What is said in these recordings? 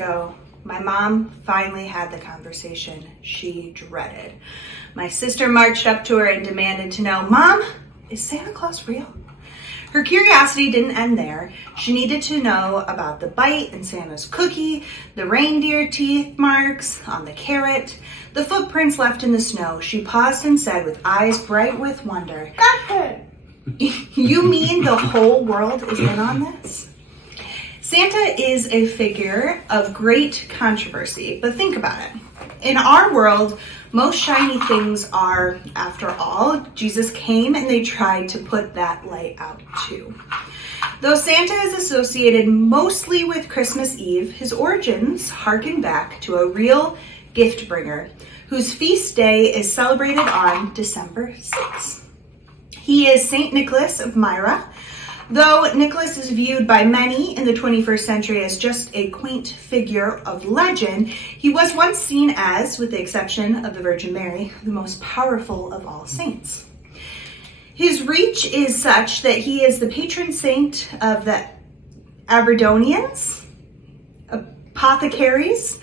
ago, my mom finally had the conversation she dreaded. My sister marched up to her and demanded to know, "Mom, is Santa Claus real?" Her curiosity didn't end there. She needed to know about the bite in Santa's cookie, the reindeer teeth marks on the carrot, the footprints left in the snow. She paused and said with eyes bright with wonder, "You mean the whole world is in on this?" Santa is a figure of great controversy, but think about it. In our world, most shiny things are, after all, Jesus came and they tried to put that light out too. Though Santa is associated mostly with Christmas Eve, his origins harken back to a real gift bringer whose feast day is celebrated on December 6th. He is Saint Nicholas of Myra. Though Nicholas is viewed by many in the 21st century as just a quaint figure of legend, he was once seen as, with the exception of the Virgin Mary, the most powerful of all saints. His reach is such that he is the patron saint of the Aberdonians, apothecaries,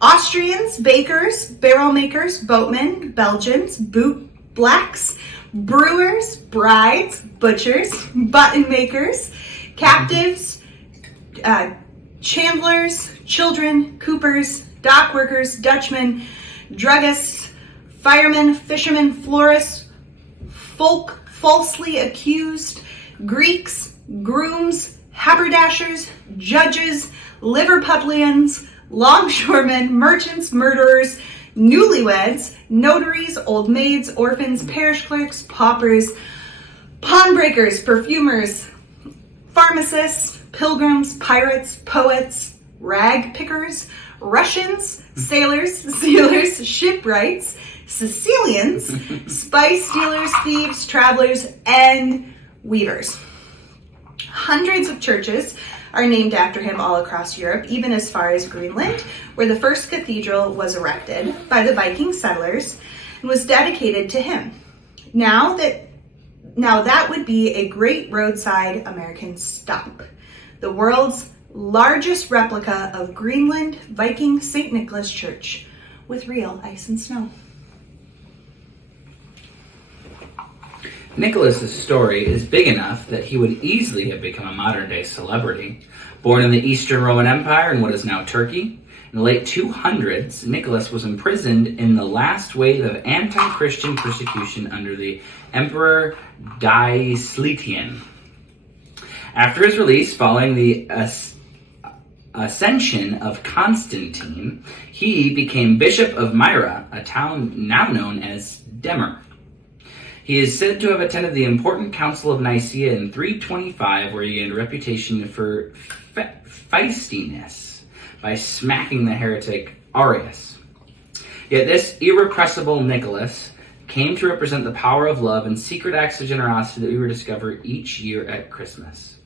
Austrians, bakers, barrel makers, boatmen, Belgians, boot blacks, brewers, brides, butchers, button makers, captives, chandlers, children, coopers, dock workers, Dutchmen, druggists, firemen, fishermen, florists, folk falsely accused, Greeks, grooms, haberdashers, judges, Liverpudlians, longshoremen, merchants, murderers, newlyweds, notaries, old maids, orphans, parish clerks, paupers, pawnbreakers, perfumers, pharmacists, pilgrims, pirates, poets, rag pickers, Russians, sailors, sealers, shipwrights, Sicilians, spice dealers, thieves, travelers, and weavers. Hundreds of churches are named after him all across Europe, even as far as Greenland, where the first cathedral was erected by the Viking settlers and was dedicated to him. Now that would be a great roadside American stop. The world's largest replica of Greenland Viking St. Nicholas Church with real ice and snow. Nicholas's story is big enough that he would easily have become a modern-day celebrity. Born in the Eastern Roman Empire in what is now Turkey, in the late 200s, Nicholas was imprisoned in the last wave of anti-Christian persecution under the Emperor Diocletian. After his release, following the ascension of Constantine, he became Bishop of Myra, a town now known as Demer. He is said to have attended the important Council of Nicaea in 325, where he gained a reputation for feistiness by smacking the heretic Arius. Yet this irrepressible Nicholas came to represent the power of love and secret acts of generosity that we rediscover each year at Christmas.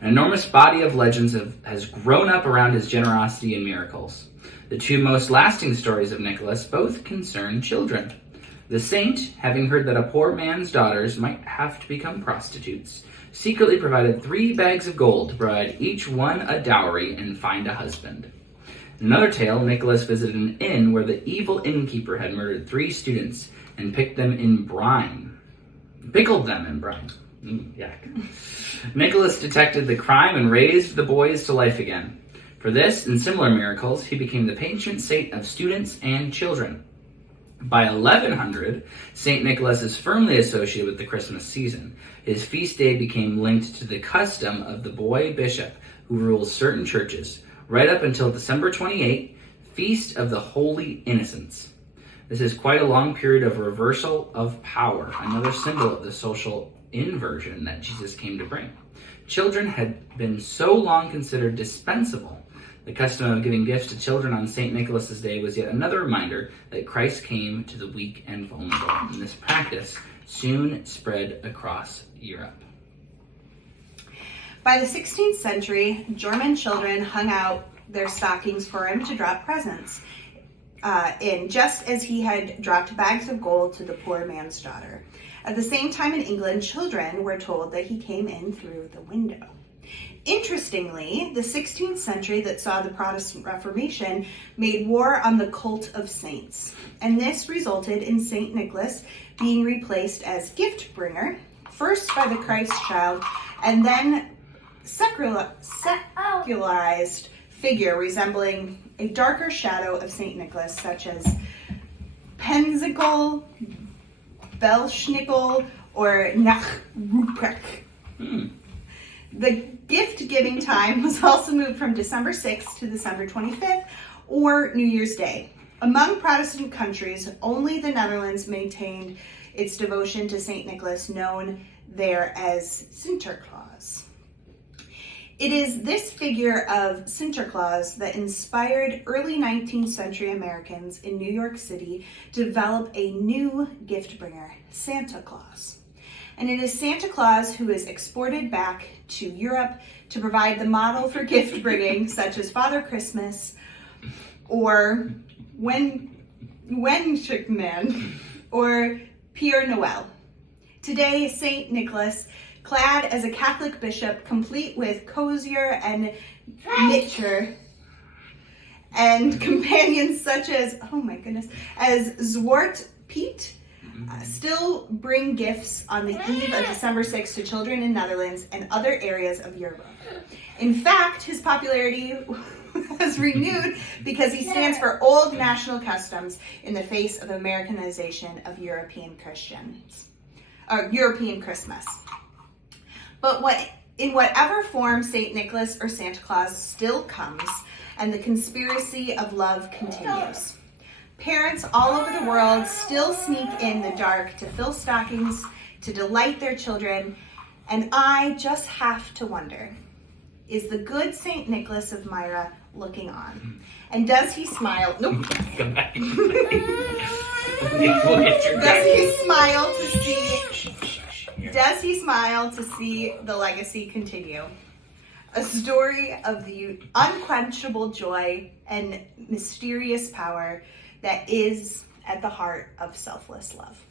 An enormous body of legends has grown up around his generosity and miracles. The two most lasting stories of Nicholas both concern children. The saint, having heard that a poor man's daughters might have to become prostitutes, secretly provided 3 bags of gold to provide each one a dowry and find a husband. In another tale, Nicholas visited an inn where the evil innkeeper had murdered 3 students and pickled them in brine. Nicholas detected the crime and raised the boys to life again. For this and similar miracles, he became the patron saint of students and children. By 1100, St. Nicholas is firmly associated with the Christmas season. His feast day became linked to the custom of the boy bishop who rules certain churches, right up until December 28, Feast of the Holy Innocents. This is quite a long period of reversal of power, another symbol of the social inversion that Jesus came to bring. Children had been so long considered dispensable. The custom of giving gifts to children on St. Nicholas's Day was yet another reminder that Christ came to the weak and vulnerable, and this practice soon spread across Europe. By the 16th century, German children hung out their stockings for him to drop presents in, just as he had dropped bags of gold to the poor man's daughter. At the same time in England, children were told that he came in through the window. Interestingly, the 16th century that saw the Protestant Reformation made war on the cult of saints, and this resulted in Saint Nicholas being replaced as gift bringer, first by the Christ child, and then secularized figure resembling a darker shadow of Saint Nicholas, such as Pensicle, Belschnickel, or Nachruprecht. The gift-giving time was also moved from December 6th to December 25th, or New Year's Day. Among Protestant countries, only the Netherlands maintained its devotion to Saint Nicholas, known there as Sinterklaas. It is this figure of Sinterklaas that inspired early 19th century Americans in New York City to develop a new gift bringer, Santa Claus. And it is Santa Claus who is exported back to Europe to provide the model for gift bringing, such as Father Christmas or Wenschman or Père Noël. Today, Saint Nicholas, clad as a Catholic bishop, complete with crozier and mitre, and companions such as, as Zwart Piet, still bring gifts on the eve of December 6th to children in Netherlands and other areas of Europe. In fact, his popularity was renewed because he stands for old national customs in the face of Americanization of European Christmas. But in whatever form Saint Nicholas or Santa Claus still comes, and the conspiracy of love continues. Parents all over the world still sneak in the dark to fill stockings, to delight their children, and I just have to wonder, is the good Saint Nicholas of Myra looking on? And does he smile? Nope. Come back. Does he smile to see? Does he smile to see the legacy continue? A story of the unquenchable joy and mysterious power that is at the heart of selfless love.